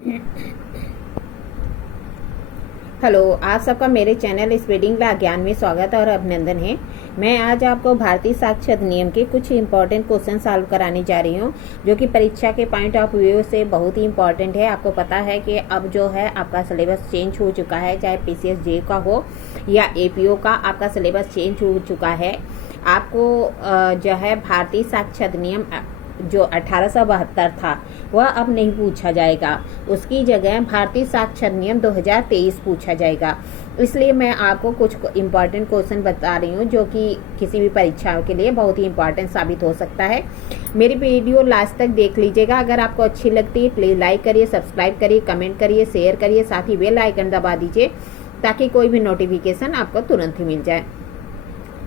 Hello, आप सबका मेरे चैनल स्पीडिंग ला ज्ञान में स्वागत और अभिनंदन है। मैं आज आपको भारतीय साक्षर अधिनियम के कुछ इंपॉर्टेंट क्वेश्चन सॉल्व कराने जा रही हूँ, जो कि परीक्षा के पॉइंट ऑफ व्यू से बहुत ही इंपॉर्टेंट है। आपको पता है कि अब जो है आपका सिलेबस चेंज हो चुका है, चाहे पीसीएस जे का हो या एपीओ का, आपका सिलेबस चेंज हो चुका है। आपको जो है भारतीय साक्षर अधिनियम जो 1872 था वह अब नहीं पूछा जाएगा, उसकी जगह भारतीय साक्षर नियम 2023 पूछा जाएगा। इसलिए मैं आपको कुछ इम्पॉर्टेंट क्वेश्चन बता रही हूँ, जो कि किसी भी परीक्षा के लिए बहुत ही इम्पॉर्टेंट साबित हो सकता है। मेरी वीडियो लास्ट तक देख लीजिएगा। अगर आपको अच्छी लगती है प्लीज़ लाइक करिए, सब्सक्राइब करिए, कमेंट करिए, शेयर करिए, साथ ही बेल आइकन दबा दीजिए ताकि कोई भी नोटिफिकेशन आपको तुरंत ही मिल जाए।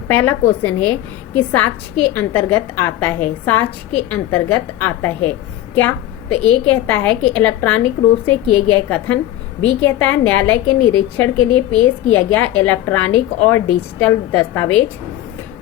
पहला क्वेश्चन है कि साक्ष्य के अंतर्गत आता है, साक्ष्य के अंतर्गत आता है क्या? तो ए कहता है कि इलेक्ट्रॉनिक रूप से किए गए कथन, बी कहता है न्यायालय के निरीक्षण के लिए पेश किया गया इलेक्ट्रॉनिक और डिजिटल दस्तावेज,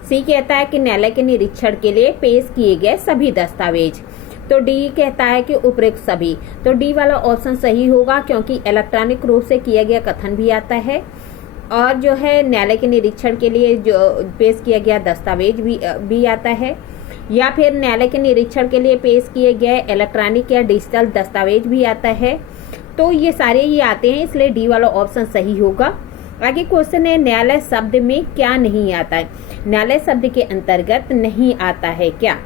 सी कहता है कि न्यायालय के निरीक्षण के लिए पेश किए गए सभी दस्तावेज। तो डी कहता है कि उपयुक्त सभी। तो डी वाला ऑप्शन सही होगा, क्योंकि इलेक्ट्रॉनिक रूप से किया गया कथन भी आता है और जो है न्यायालय के निरीक्षण के लिए जो पेश किया गया दस्तावेज भी आता है, या फिर न्यायालय के निरीक्षण के लिए पेश किए गए इलेक्ट्रॉनिक या डिजिटल दस्तावेज भी आता है। तो ये सारे ही आते हैं, इसलिए डी वाला ऑप्शन सही होगा। आगे क्वेश्चन है न्यायालय शब्द में क्या नहीं आता है? न्यायालय शब्द के अंतर्गत नहीं आता है क्या?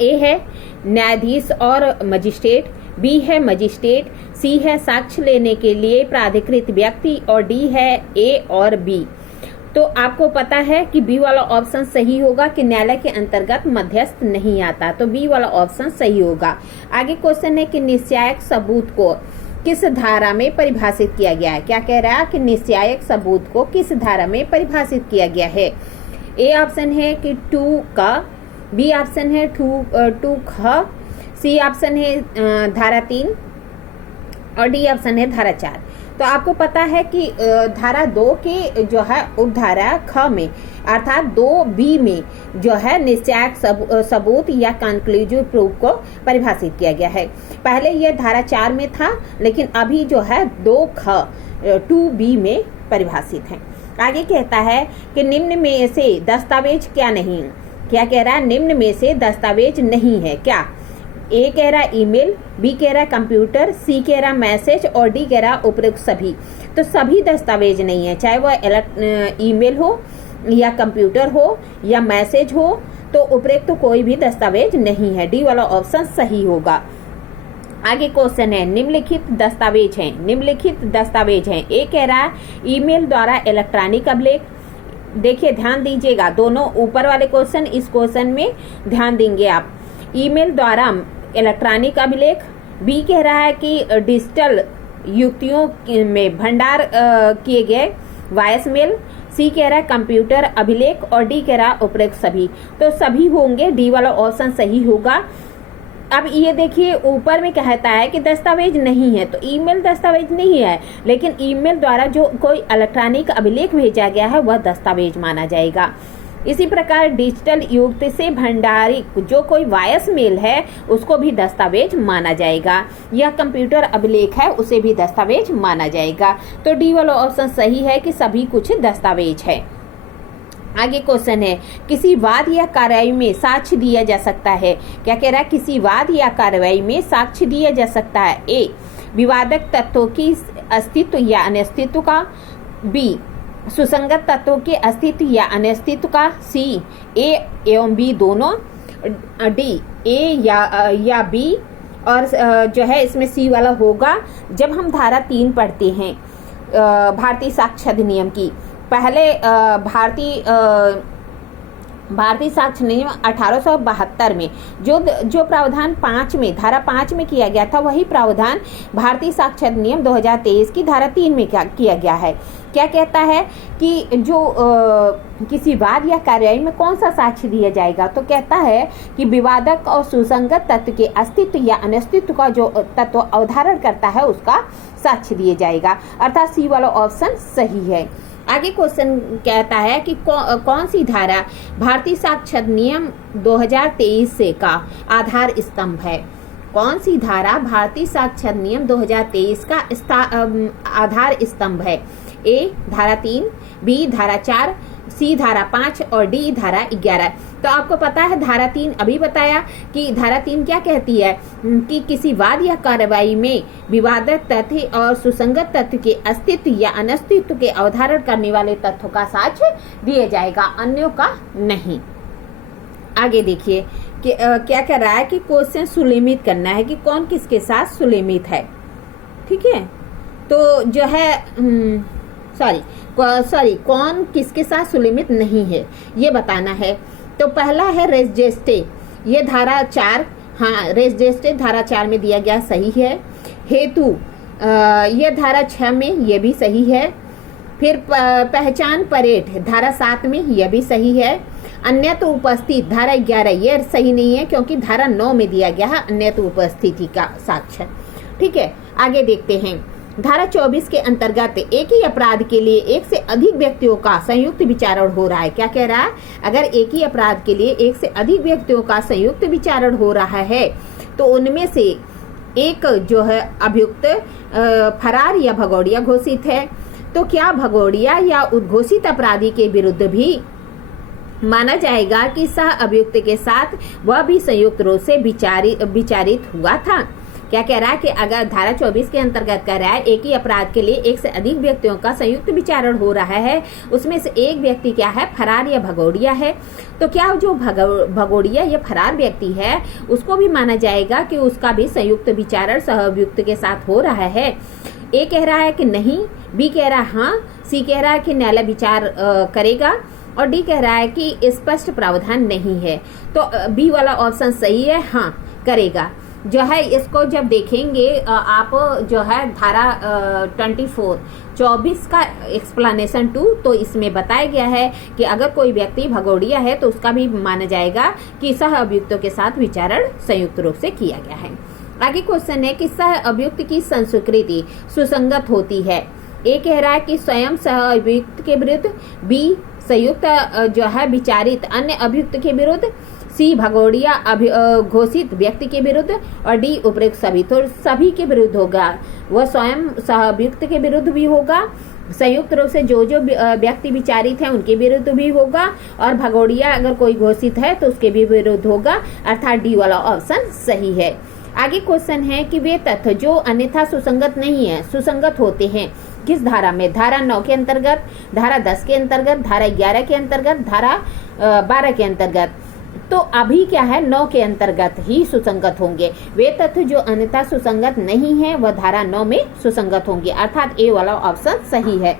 ए है न्यायाधीश और मजिस्ट्रेट, बी है मजिस्ट्रेट, सी है साक्ष्य लेने के लिए प्राधिकृत व्यक्ति और डी है ए और बी। तो आपको पता है कि बी वाला ऑप्शन सही होगा कि न्यायालय के अंतर्गत मध्यस्थ नहीं आता, तो बी वाला ऑप्शन सही होगा। आगे क्वेश्चन है कि निश्चायक सबूत को किस धारा में परिभाषित किया गया है? क्या कह रहा है कि निश्चायक सबूत को किस धारा में परिभाषित किया गया है? ए ऑप्शन है कि 2 का, बी ऑप्शन है 2 ख, सी ऑप्शन है धारा 3 और डी ऑप्शन है धारा 4। तो आपको पता है कि धारा 2 के जो है उपधारा ख में अर्थात 2B में जो है निश्चायक सबूत या कंक्लूसिव प्रूफ को परिभाषित किया गया है। पहले यह धारा 4 में था, लेकिन अभी जो है 2B में परिभाषित है। आगे कहता है कि निम्न में से दस्तावेज क्या नहीं? क्या कह रहा है? निम्न में से दस्तावेज नहीं है क्या? ए कह रहा है ईमेल, बी कह रहा है कंप्यूटर, सी कह रहा है मैसेज और डी कह रहा है उपयुक्त सभी। तो सभी दस्तावेज नहीं है, चाहे वह ईमेल हो या कंप्यूटर हो या मैसेज हो, तो उपयुक्त तो कोई भी दस्तावेज नहीं है। डी वाला ऑप्शन सही होगा। आगे क्वेश्चन है निम्नलिखित दस्तावेज हैं, निम्नलिखित दस्तावेज हैं। ए कह रहा है ईमेल द्वारा इलेक्ट्रॉनिक अभिलेख। देखिए ध्यान दीजिएगा, दोनों ऊपर वाले क्वेश्चन इस क्वेश्चन में ध्यान देंगे आप। ईमेल द्वारा इलेक्ट्रॉनिक अभिलेख, बी कह रहा है कि डिजिटल युक्तियों में भंडार किए गए वॉइस मेल, सी कह रहा है कंप्यूटर अभिलेख और डी कह रहा है उपयुक्त सभी। तो सभी होंगे, डी वाला ऑप्शन सही होगा। अब ये देखिए ऊपर में कहता है कि दस्तावेज नहीं है, तो ईमेल दस्तावेज नहीं है, लेकिन ईमेल द्वारा जो कोई इलेक्ट्रॉनिक अभिलेख भेजा गया है वह दस्तावेज माना जाएगा। इसी प्रकार डिजिटल युक्त से भंडारित जो कोई वॉइस मेल है उसको भी दस्तावेज माना जाएगा, या कंप्यूटर अभिलेख है उसे भी दस्तावेज माना जाएगा। तो डी वाला ऑप्शन सही है कि सभी कुछ दस्तावेज है। आगे क्वेश्चन है किसी वाद या कार्रवाई में साक्ष्य दिया जा सकता है? क्या कह रहा है? किसी वाद या कार्रवाई में साक्ष्य दिया जा सकता है। ए विवादक तत्वों की अस्तित्व या अनस्तित्व का, बी सुसंगत तत्वों के अस्तित्व या अनस्तित्व का, सी ए एवं बी दोनों, डी ए या बी, और जो है इसमें सी वाला होगा। जब हम धारा 3 पढ़ते हैं भारतीय साक्ष्य अधिनियम की, पहले भारतीय साक्ष्य अधिनियम 1872 में जो प्रावधान 5 में धारा 5 में किया गया था, वही प्रावधान भारतीय साक्ष्य अधिनियम 2023 की धारा 3 में किया गया है। क्या कहता है कि जो किसी वाद या कार्रवाई में कौन सा साक्ष्य दिया जाएगा? तो कहता है कि विवादक और सुसंगत तत्व के अस्तित्व या अनस्तित्व का जो तत्व अवधारण करता है उसका साक्ष्य दिया जाएगा, अर्थात सी वाला ऑप्शन सही है। आगे क्वेश्चन कहता है कि कौन सी धारा भारतीय साक्ष्य अधिनियम 2023 से का आधार स्तंभ है? कौन सी धारा भारतीय साक्षर अधिनियम 2023 का आधार स्तंभ है? ए धारा 3, बी धारा 4, सी धारा 5 और डी धारा 11। तो आपको पता है धारा 3 अभी बताया कि धारा 3 क्या कहती है कि किसी वाद या कार्रवाई में विवादित तथ्य और सुसंगत तथ्य के अस्तित्व या अनस्तित्व के अवधारण करने वाले तथ्यों का साक्ष्य दिया जाएगा, अन्यों का नहीं। आगे देखिए कि क्या कह रहा है कि क्वेश्चन सुलेमित करना है कि कौन किसके साथ सुलेमित है। ठीक है, तो जो है कौन किसके साथ सुलेमित नहीं है ये बताना है। तो पहला है रेस जेस्टे, ये धारा 4, हाँ रेस जेस्टे धारा 4 में दिया गया, सही है। हेतु ये धारा 6 में, ये भी सही है। फिर पहचान परेड धारा 7 में, यह भी सही है। अन्यत्र उपस्थित धारा 11, ये सही नहीं है क्योंकि धारा 9 में दिया गया है अन्यत्र उपस्थिति का साक्ष्य। ठीक है, आगे देखते हैं। धारा 24 के अंतर्गत एक ही अपराध के लिए एक से अधिक व्यक्तियों का संयुक्त विचारण हो रहा है। क्या कह रहा है? अगर एक ही अपराध के लिए एक से अधिक व्यक्तियों का संयुक्त विचारण हो रहा है तो उनमें से एक जो है अभियुक्त फरार या भगोड़िया घोषित है, तो क्या भगोड़िया या उद्घोषित अपराधी के विरुद्ध भी माना जाएगा कि सह अभियुक्त के साथ वह भी संयुक्त रूप से विचारित हुआ था? क्या कह रहा है कि अगर धारा 24 के अंतर्गत कह रहा है एक ही अपराध के लिए एक से अधिक व्यक्तियों का संयुक्त विचारण हो रहा है, उसमें से एक व्यक्ति क्या है? फरार या भगोड़िया है। तो क्या जो भगोड़िया या फरार व्यक्ति है उसको भी माना जाएगा कि उसका भी संयुक्त विचारण सह अभियुक्त के साथ हो रहा है? ए कह रहा है कि नहीं, बी कह रहा है हाँ, सी कह रहा है कि न्यायालय विचार करेगा और डी कह रहा है कि स्पष्ट प्रावधान नहीं है। तो बी वाला ऑप्शन सही है, हाँ करेगा। जो है इसको जब देखेंगे आप जो है धारा 24 का एक्सप्लेनेशन 2, तो इसमें बताया गया है कि अगर कोई व्यक्ति भगोड़िया है तो उसका भी माना जाएगा कि सह अभियुक्तों के साथ विचारण संयुक्त रूप से किया गया है। आगे क्वेश्चन है कि सह अभियुक्त की संस्कृति सुसंगत होती है। ए कह रहा है कि स्वयं सह अभियुक्त के विरुद्ध, बी संयुक्त जो है विचारित अन्य अभियुक्त के विरुद्ध, सी भगोड़िया घोषित व्यक्ति के विरुद्ध और डी उपरोक्त सभी। तो सभी के विरुद्ध होगा, वह स्वयं सह अभियुक्त के विरुद्ध भी होगा, संयुक्त रूप से जो व्यक्ति विचारित हैं उनके विरुद्ध भी होगा, और भगोड़िया अगर कोई घोषित है तो उसके भी विरुद्ध होगा, अर्थात डी वाला ऑप्शन सही है। आगे क्वेश्चन है कि वे तथ्य जो अन्यथा सुसंगत नहीं है सुसंगत होते हैं किस धारा में? धारा 9 के अंतर्गत, धारा 10 के अंतर्गत, धारा 11 के अंतर्गत, धारा 12 के अंतर्गत। तो अभी क्या है, 9 के अंतर्गत ही सुसंगत होंगे। वे तथ्य जो अन्यथा सुसंगत नहीं है वह धारा 9 में सुसंगत होंगे, अर्थात ए वाला ऑप्शन सही है।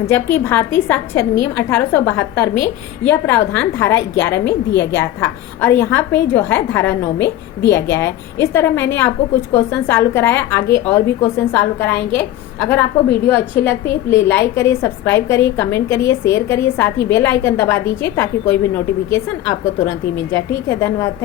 जबकि भारतीय साक्ष्य अधिनियम 1872 में यह प्रावधान धारा 11 में दिया गया था और यहाँ पे जो है धारा 9 में दिया गया है। इस तरह मैंने आपको कुछ क्वेश्चन सॉल्व कराया, आगे और भी क्वेश्चन सॉल्व कराएंगे। अगर आपको वीडियो अच्छी लगती है प्लीज लाइक करिए, सब्सक्राइब करिए, कमेंट करिए, शेयर करिए, साथ ही बेल आइकन दबा दीजिए ताकि कोई भी नोटिफिकेशन आपको तुरंत ही मिल जाए। ठीक है, धन्यवाद, थैंक